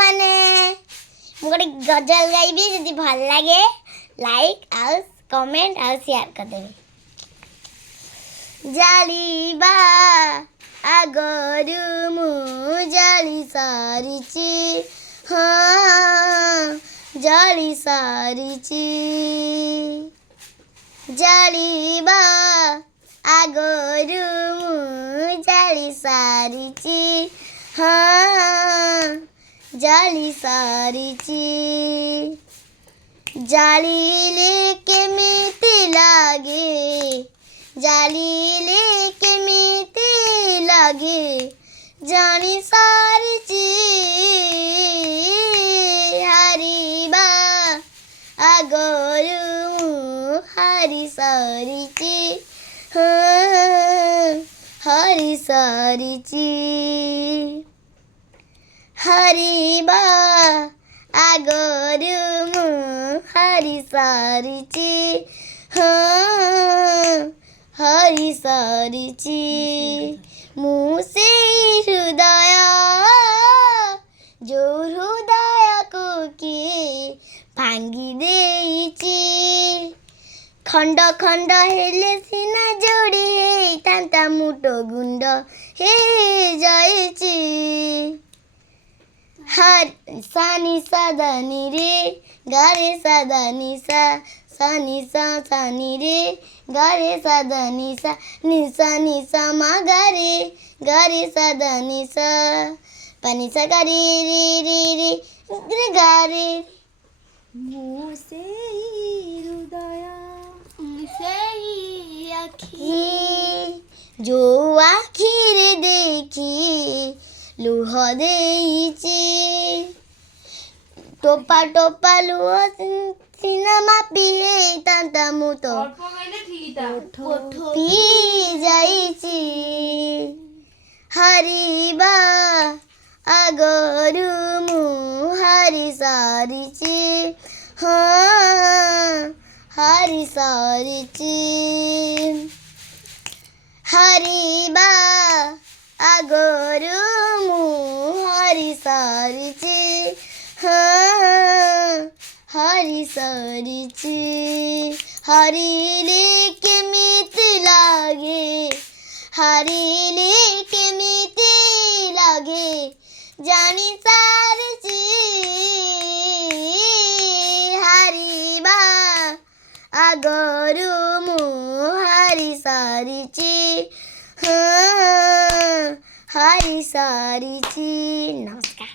माने गोटे गजल गाइबी जदि भल लगे लाइक आउ कमेंट आउ शेयर कर देबे। जालिबा आगरु मु जाली सारिची हाँ जाली सारिची जालिबा आगरु मु जाली सारिची हाँ जाली सारिची जालिले केमिति लागे जालिले केमिति लागे जानी सारिची हारिबा आगरु हरि सारिची हाँ हरि सारिची हरिबा आगरु हरि सारिची हाँ हरि सारिची मुसे हृदय जो हृदय को किए भांगी देइची खंड खंड हेले सिना जोड़ी हे तांता मुटो गुंड हे जाइची हर सानी सादानी रे गारे सादानी सा सानी सा सानी रे गारे सादानी सा निसा मा गारे सादानी सा पानी सा गारे रे गारे मुसे हृदय मुसे आखी जो आखिरे देखी लुह देइची टोपा टोपा लुह सिनेमा पिए तांता मुतो पी जाइची हरिबा आगरु मु हरि सारिची हाँ हरि सारिची हरिबा आगरु मु हरि सारिची हाँ हरि सारिची हरिले केमिति लागे हरिले केमिति लागे जानी सारिची हरिबा आगरु मु हरि सारिची हाँ हरि सारिची। नमस्कार।